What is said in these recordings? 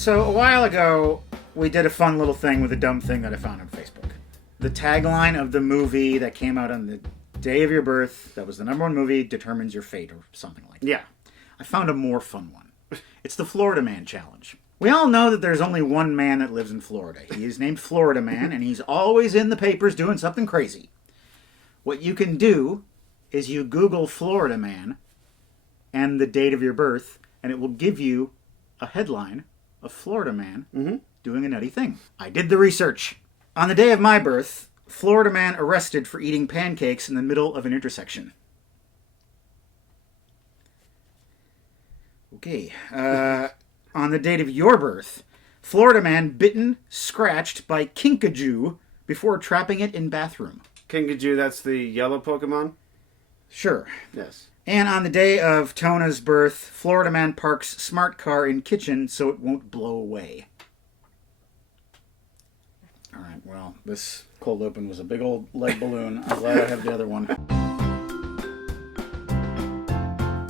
So a while ago, we did a fun little thing with a dumb thing that I found on Facebook. The tagline of the movie that came out on the day of your birth, that was the #1 movie, determines your fate, or something like that. Yeah. I found a more fun one. It's the Florida Man Challenge. We all know that there's only one man that lives in Florida. He is named Florida Man, and he's always in the papers doing something crazy. What you can do is you Google Florida Man and the date of your birth, and it will give you a headline of Florida Man doing a nutty thing. I did the research. On the day of my birth, Florida Man arrested for eating pancakes in the middle of an intersection. Okay. On the date of your birth, Florida Man bitten, scratched by kinkajou before trapping it in bathroom. Kinkajou, that's the yellow Pokemon? Sure. Yes. And on the day of Tona's birth, Florida Man parks smart car in kitchen so it won't blow away. All right, well, this cold open was a big old lead balloon. I'm glad I have the other one.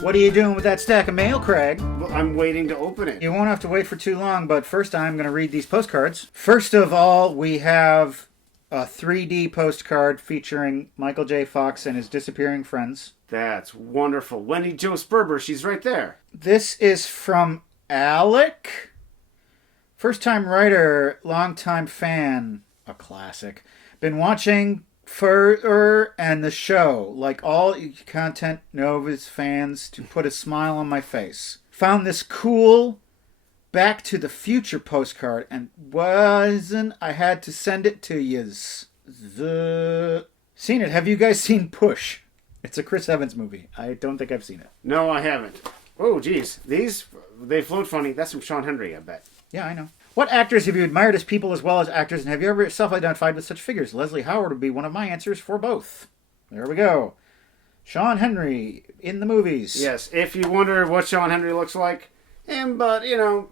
What are you doing with that stack of mail, Craig? Well, I'm waiting to open it. You won't have to wait for too long, but first I'm going to read these postcards. First of all, we have a 3D postcard featuring Michael J. Fox and his disappearing friends. That's wonderful. Wendy Jo Sperber, she's right there. This is from Alec. First-time writer, long-time fan. A classic. Been watching Further and the show, like all Content Nova's fans, to put a smile on my face. Found this cool Back to the Future postcard and I had to send it to yous. Seen it. Have you guys seen Push? It's a Chris Evans movie. I don't think I've seen it. No, I haven't. Oh, geez. They float funny. That's from Sean Henry, I bet. Yeah, I know. What actors have you admired as people as well as actors, and have you ever self-identified with such figures? Leslie Howard would be one of my answers for both. There we go. Sean Henry in the movies. Yes, if you wonder what Sean Henry looks like, but,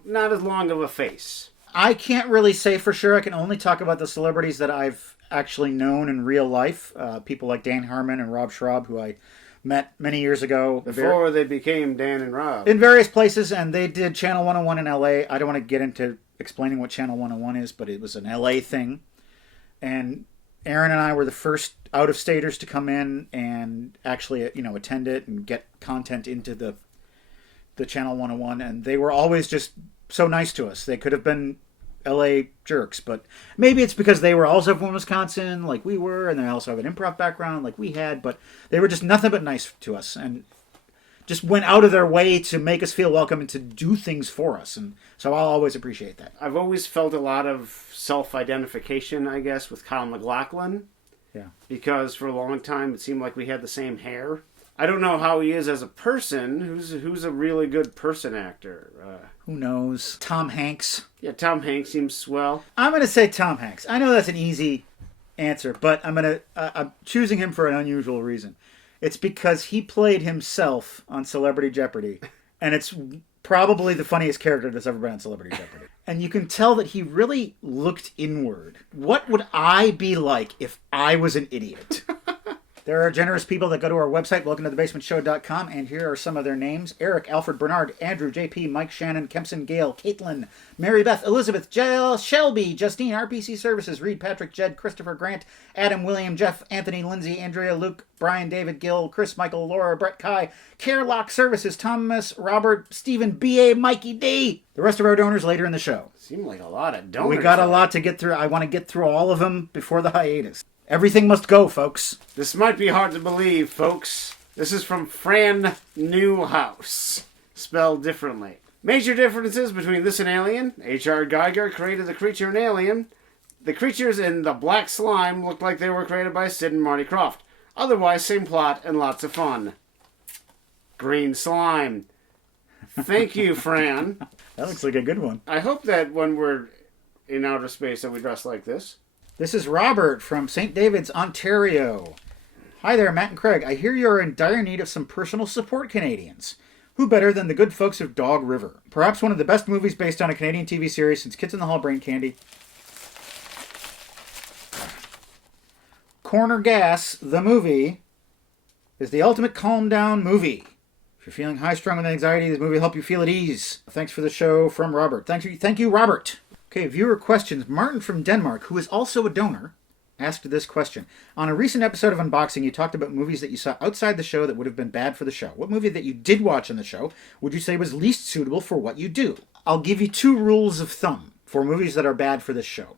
not as long of a face. I can't really say for sure. I can only talk about the celebrities that I've actually known in real life. People like Dan Harmon and Rob Schraub, who I met many years ago. Before they became Dan and Rob. In various places, and they did Channel 101 in L.A. I don't want to get into explaining what Channel 101 is, but it was an L.A. thing. And Aaron and I were the first out-of-staters to come in and actually, attend it and get content into the Channel 101. And they were always just so nice to us. They could have been L.A. jerks, but maybe it's because they were also from Wisconsin, like we were, and they also have an improv background like we had, but they were just nothing but nice to us and just went out of their way to make us feel welcome and to do things for us, and so I'll always appreciate that. I've always felt a lot of self-identification, I guess, with Kyle MacLachlan. Yeah. Because for a long time it seemed like we had the same hair. I don't know how he is as a person. Who's a really good person actor? Who knows? Tom Hanks. Yeah, Tom Hanks seems swell. I'm going to say Tom Hanks. I know that's an easy answer, but I'm choosing him for an unusual reason. It's because he played himself on Celebrity Jeopardy, and it's probably the funniest character that's ever been on Celebrity Jeopardy. And you can tell that he really looked inward. What would I be like if I was an idiot? There are generous people that go to our website, welcome-to-the-basement-show.com, and here are some of their names. Eric, Alfred, Bernard, Andrew, JP, Mike, Shannon, Kempson, Gail, Caitlin, Mary Beth, Elizabeth, Jill, Shelby, Justine, RPC Services, Reed, Patrick, Jed, Christopher, Grant, Adam, William, Jeff, Anthony, Lindsay, Andrea, Luke, Brian, David, Gil, Chris, Michael, Laura, Brett, Kai, Carelock Services, Thomas, Robert, Stephen, B.A., Mikey D. The rest of our donors later in the show. Seemed like a lot of donors. We got a lot to get through. I want to get through all of them before the hiatus. Everything must go, folks. This might be hard to believe, folks. This is from Fran Newhouse, spelled differently. Major differences between this and Alien. H.R. Geiger created the creature in Alien. The creatures in the black slime looked like they were created by Sid and Marty Krofft. Otherwise, same plot and lots of fun. Green slime. Thank you, Fran. That looks like a good one. I hope that when we're in outer space that we dress like this. This is Robert from St. David's, Ontario. Hi there, Matt and Craig. I hear you're in dire need of some personal support, Canadians. Who better than the good folks of Dog River? Perhaps one of the best movies based on a Canadian TV series since Kids in the Hall Brain Candy. Corner Gas, the movie, is the ultimate calm-down movie. If you're feeling high-strung with anxiety, this movie will help you feel at ease. Thanks for the show from Robert. Thank you, Robert. Okay, viewer questions. Martin from Denmark, who is also a donor, asked this question. On a recent episode of Unboxing, you talked about movies that you saw outside the show that would have been bad for the show. What movie that you did watch on the show would you say was least suitable for what you do? I'll give you 2 rules of thumb for movies that are bad for this show.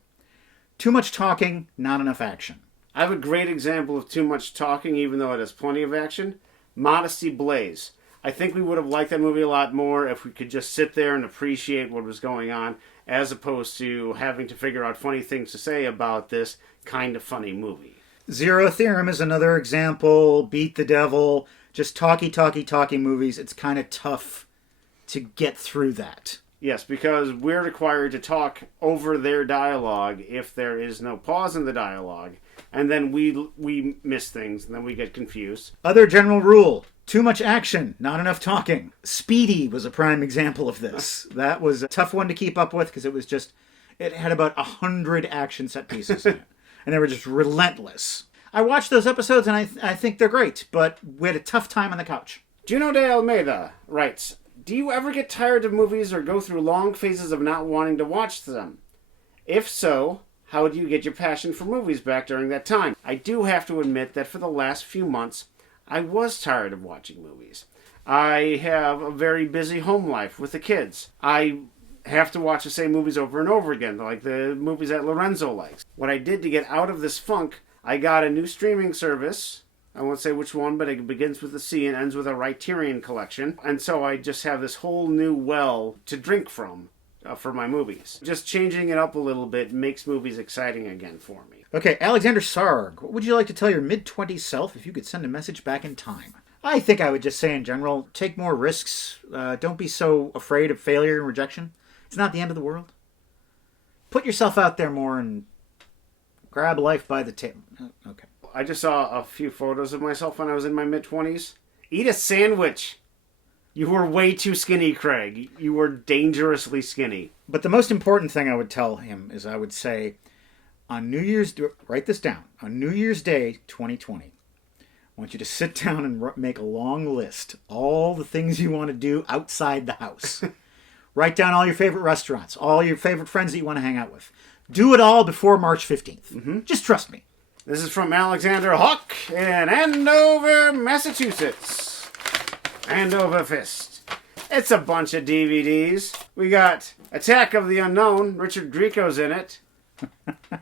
Too much talking, not enough action. I have a great example of too much talking, even though it has plenty of action. Modesty Blaze. I think we would have liked that movie a lot more if we could just sit there and appreciate what was going on, as opposed to having to figure out funny things to say about this kind of funny movie. Zero Theorem is another example. Beat the Devil. Just talky movies. It's kind of tough to get through that. Yes, because we're required to talk over their dialogue if there is no pause in the dialogue. And then we miss things, and then we get confused. Other general rule. Too much action, not enough talking. Speedy was a prime example of this. That was a tough one to keep up with because it had about 100 action set pieces in it. And they were just relentless. I watched those episodes and I think they're great, but we had a tough time on the couch. Juno de Almeida writes, do you ever get tired of movies or go through long phases of not wanting to watch them? If so, how do you get your passion for movies back during that time? I do have to admit that for the last few months, I was tired of watching movies. I have a very busy home life with the kids. I have to watch the same movies over and over again, like the movies that Lorenzo likes. What I did to get out of this funk, I got a new streaming service. I won't say which one, but it begins with a C and ends with a Criterion collection. And so I just have this whole new well to drink from for my movies. Just changing it up a little bit makes movies exciting again for me. Okay, Alexander Sarg, what would you like to tell your mid-20s self if you could send a message back in time? I think I would just say in general, take more risks. Don't be so afraid of failure and rejection. It's not the end of the world. Put yourself out there more and grab life by the tail. Okay. I just saw a few photos of myself when I was in my mid-20s. Eat a sandwich. You were way too skinny, Craig. You were dangerously skinny. But the most important thing I would tell him is I would say, on New Year's, write this down, on New Year's Day 2020, I want you to sit down and make a long list. All the things you want to do outside the house. Write down all your favorite restaurants, all your favorite friends that you want to hang out with. Do it all before March 15th. Mm-hmm. Just trust me. This is from Alexander Hawk in Andover, Massachusetts. Andover Fist. It's a bunch of DVDs. We got Attack of the Unknown. Richard Grieco's in it.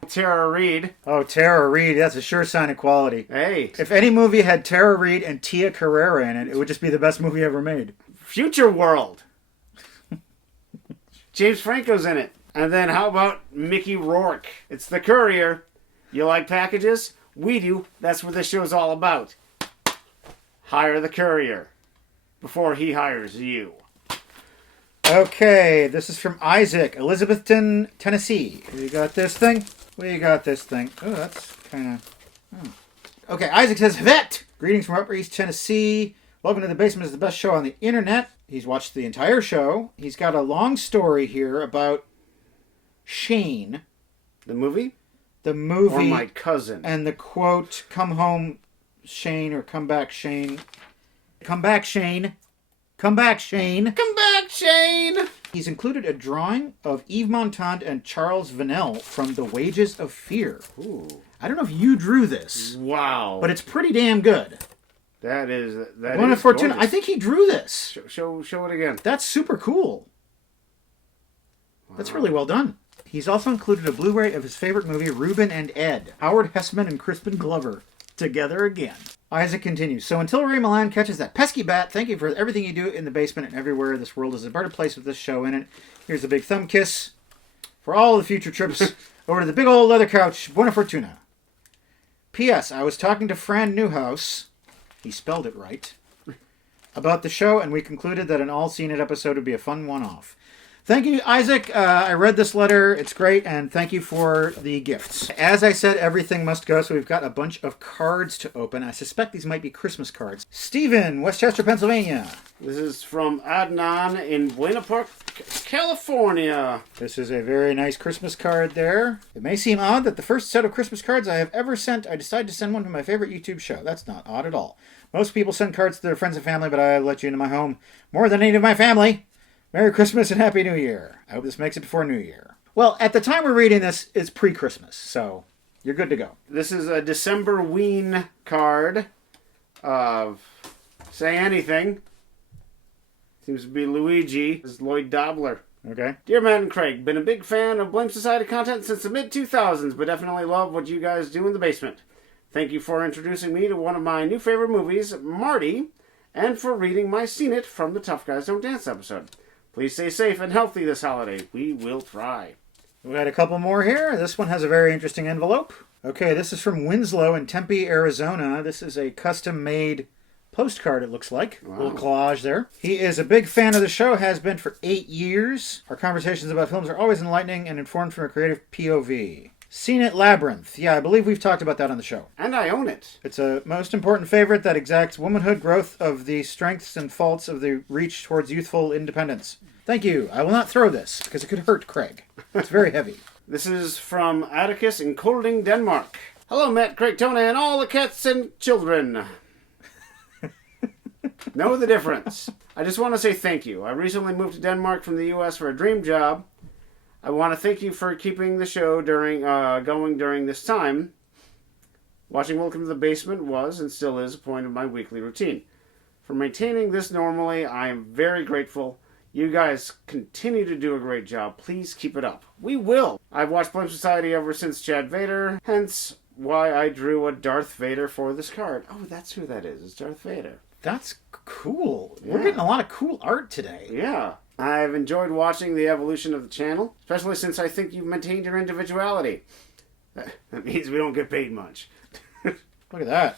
Tara Reid. Oh, Tara Reid. That's a sure sign of quality. Hey. If any movie had Tara Reid and Tia Carrere in it, it would just be the best movie ever made. Future World. James Franco's in it. And then how about Mickey Rourke? It's The Courier. You like packages? We do. That's what this show's all about. Hire the courier before he hires you. Okay, this is from Isaac, Elizabethton, Tennessee. We got this thing. Oh, that's kind of... Oh. Okay, Isaac says, Vet! Greetings from Upper East Tennessee. Welcome to the Basement is the best show on the internet. He's watched the entire show. He's got a long story here about Shane. The movie? The movie. Or My Cousin. And the quote, come home, Shane, or come back, Shane. Come back, Shane. Come back, Shane. Come back, Shane. He's included a drawing of Yves Montand and Charles Vanel from The Wages of Fear. Ooh. I don't know if you drew this. Wow. But it's pretty damn good. That is Fortuna. I think he drew this. Show it again. That's super cool. Wow. That's really well done. He's also included a Blu-ray of his favorite movie, Reuben and Ed. Howard Hessman and Crispin Glover. Together again. Isaac continues. So until Ray Milan catches that pesky bat, thank you for everything you do in the basement and everywhere. This world is a better place with this show in it. Here's a big thumb kiss for all the future trips over to the big old leather couch. Buona fortuna. P.S. I was talking to Fran Newhouse, he spelled it right, about the show, and we concluded that an all-seen-it episode would be a fun one-off. Thank you, Isaac. I read this letter. It's great, and thank you for the gifts. As I said, everything must go, so we've got a bunch of cards to open. I suspect these might be Christmas cards. Stephen, Westchester, Pennsylvania. This is from Adnan in Buena Park, California. This is a very nice Christmas card there. It may seem odd that the first set of Christmas cards I have ever sent, I decided to send one to my favorite YouTube show. That's not odd at all. Most people send cards to their friends and family, but I let you into my home more than any of my family. Merry Christmas and Happy New Year. I hope this makes it before New Year. Well, at the time we're reading this, it's pre-Christmas, so you're good to go. This is a December Ween card of Say Anything. Seems to be Luigi. This is Lloyd Dobler. Okay. Dear Matt and Craig, been a big fan of Blame Society content since the mid-2000s, but definitely love what you guys do in the basement. Thank you for introducing me to one of my new favorite movies, Marty, and for reading my Seen It from the Tough Guys Don't Dance episode. Please stay safe and healthy this holiday. We will try. We got a couple more here. This one has a very interesting envelope. Okay, this is from Winslow in Tempe, Arizona. This is a custom-made postcard, it looks like. Wow. A little collage there. He is a big fan of the show, has been for 8 years. Our conversations about films are always enlightening and informed from a creative POV. Seen It Labyrinth. Yeah, I believe we've talked about that on the show. And I own it. It's a most important favorite that exacts womanhood, growth of the strengths and faults of the reach towards youthful independence. Thank you. I will not throw this, because it could hurt Craig. It's very heavy. This is from Atticus in Kolding, Denmark. Hello, Matt, Craig, Tona, and all the cats and children. Know the difference. I just want to say thank you. I recently moved to Denmark from the U.S. for a dream job. I want to thank you for keeping the show going during this time. Watching Welcome to the Basement was and still is a point of my weekly routine. For maintaining this normally, I am very grateful. You guys continue to do a great job. Please keep it up. We will. I've watched Blame Society ever since Chad Vader, hence why I drew a Darth Vader for this card. Oh, that's who that is. It's Darth Vader. That's cool. Yeah. We're getting a lot of cool art today. Yeah. I've enjoyed watching the evolution of the channel, especially since I think you've maintained your individuality. That means we don't get paid much. Look at that.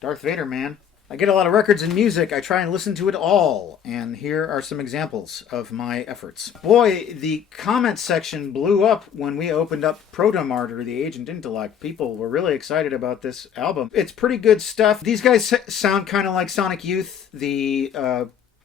Darth Vader, man. I get a lot of records and music. I try and listen to it all. And here are some examples of my efforts. Boy, the comment section blew up when we opened up Proto-Martyr, the Agent Intellect. People were really excited about this album. It's pretty good stuff. These guys sound kind of like Sonic Youth. The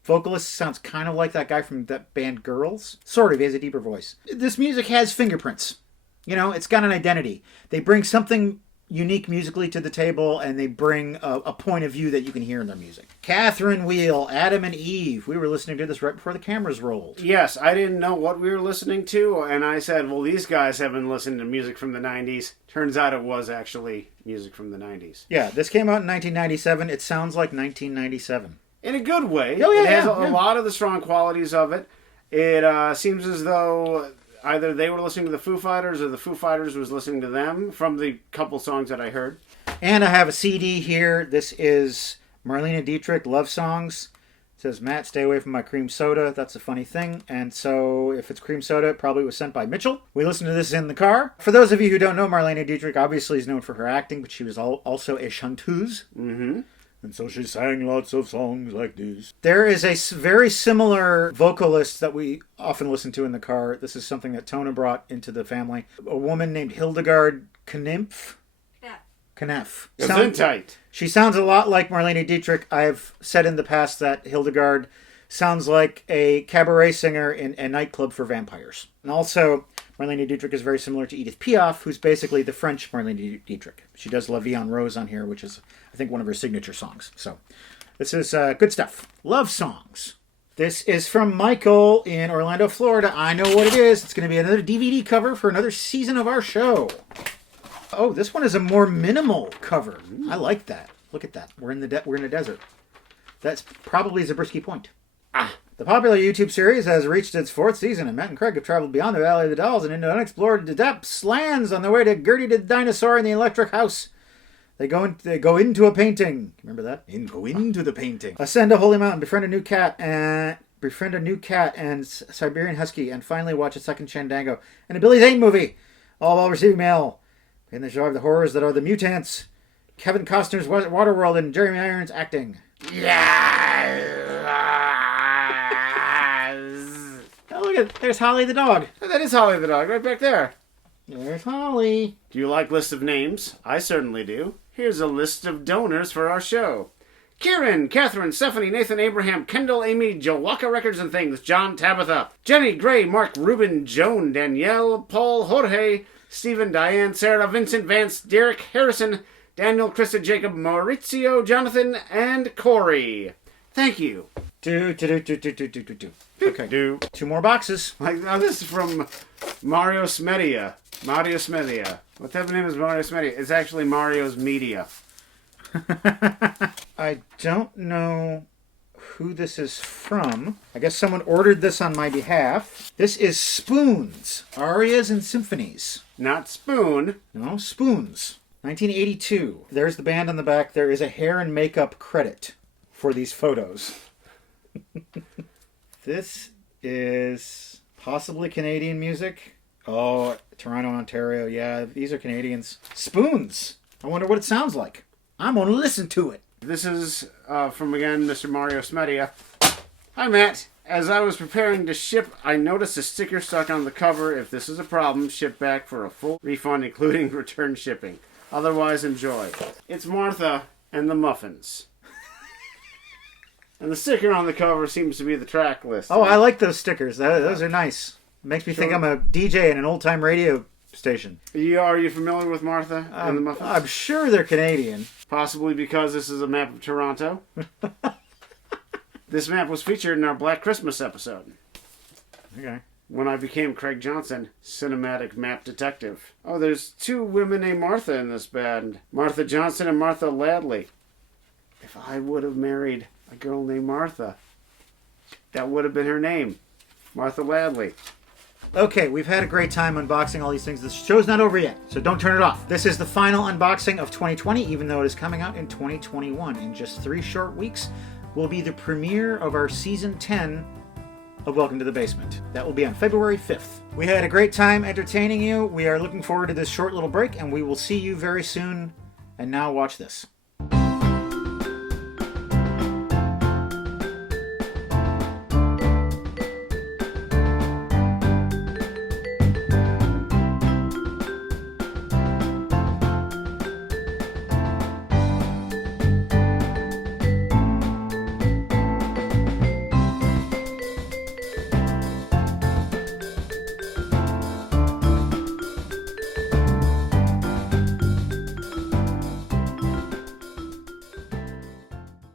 vocalist sounds kind of like that guy from that band Girls. Sort of. He has a deeper voice. This music has fingerprints. You know, it's got an identity. They bring something unique musically to the table, and they bring a point of view that you can hear in their music. Catherine Wheel, Adam and Eve. We were listening to this right before the cameras rolled. Yes, I didn't know what we were listening to, and I said, well, these guys have been listening to music from the 90s. Turns out it was actually music from the 90s. Yeah, this came out in 1997. It sounds like 1997. In a good way. Oh, yeah, it has yeah. a lot of the strong qualities of it. It seems as though either they were listening to the Foo Fighters or the Foo Fighters was listening to them from the couple songs that I heard. And I have a CD here. This is Marlene Dietrich, Love Songs. It says, Matt, stay away from my cream soda. That's a funny thing. And so if it's cream soda, it probably was sent by Mitchell. We listened to this in the car. For those of you who don't know, Marlene Dietrich obviously is known for her acting, but she was also a chanteuse. Mm-hmm. And so she sang lots of songs like this. There is a very similar vocalist that we often listen to in the car. This is something that Tona brought into the family. A woman named Hildegard Knepf. Knepf. Gesundheit. She sounds a lot like Marlene Dietrich. I've said in the past that Hildegard sounds like a cabaret singer in a nightclub for vampires. And also, Marlene Dietrich is very similar to Edith Piaf, who's basically the French Marlene Dietrich. She does La Vie en Rose on here, which is, I think, one of her signature songs. So, this is good stuff. Love songs. This is from Michael in Orlando, Florida. I know what it is. It's going to be another DVD cover for another season of our show. Oh, this one is a more minimal cover. I like that. Look at that. We're in a desert. That's probably Zabriskie Point. The popular YouTube series has reached its 4th season, and Matt and Craig have traveled beyond the Valley of the Dolls and into unexplored depths lands on their way to Gertie the Dinosaur and the Electric House. They go into a painting. Remember that? Go into the painting. Ascend a holy mountain, befriend a new cat and Siberian Husky, and finally watch a second Chandango and a Billy Zane movie, all while receiving mail. In the show of the horrors that are the mutants, Kevin Costner's Waterworld, and Jeremy Irons acting. Yes! Oh, look look at, there's Holly the dog. Oh, that is Holly the dog, right back there. There's Holly. Do you like lists of names? I certainly do. Here's a list of donors for our show. Kieran, Catherine, Stephanie, Nathan, Abraham, Kendall, Amy, Jawaka Records and Things, John, Tabitha, Jenny, Gray, Mark, Ruben, Joan, Danielle, Paul, Jorge, Stephen, Diane, Sarah, Vincent, Vance, Derek, Harrison, Daniel, Krista, Jacob, Maurizio, Jonathan, and Corey. Thank you. Okay. 2 more boxes. Like, now this is from Mario Smedia. Mario Smedia. What type of name is Mario Smedia? It's actually Mario's Media. I don't know who this is from. I guess someone ordered this on my behalf. This is Spoons, Arias and Symphonies. Not Spoon. No, Spoons. 1982. There's the band on the back. There is a hair and makeup credit for these photos. This is possibly Canadian music. Oh, Toronto, Ontario. Yeah, these are Canadians. Spoons. I wonder what it sounds like. I'm going to listen to it. This is from, again, Mr. Mario Smedia. Hi, Matt. As I was preparing to ship, I noticed a sticker stuck on the cover. If this is a problem, ship back for a full refund, including return shipping. Otherwise, enjoy. It's Martha and the Muffins. And the sticker on the cover seems to be the track list. Oh, I like those stickers. Those are nice. Makes me think I'm a DJ in an old-time radio station. Are you familiar with Martha and the Muffins? I'm sure they're Canadian. Possibly because this is a map of Toronto. This map was featured in our Black Christmas episode. Okay. When I became Craig Johnson, cinematic map detective. Oh, there's 2 women named Martha in this band. Martha Johnson and Martha Ladley. If I would have married a girl named Martha, that would have been her name. Martha Ladley. Okay, we've had a great time unboxing all these things. The show's not over yet, so don't turn it off. This is the final unboxing of 2020, even though it is coming out in 2021. In just 3 short weeks will be the premiere of our Season 10 of Welcome to the Basement. That will be on February 5th. We had a great time entertaining you. We are looking forward to this short little break, and we will see you very soon. And now watch this.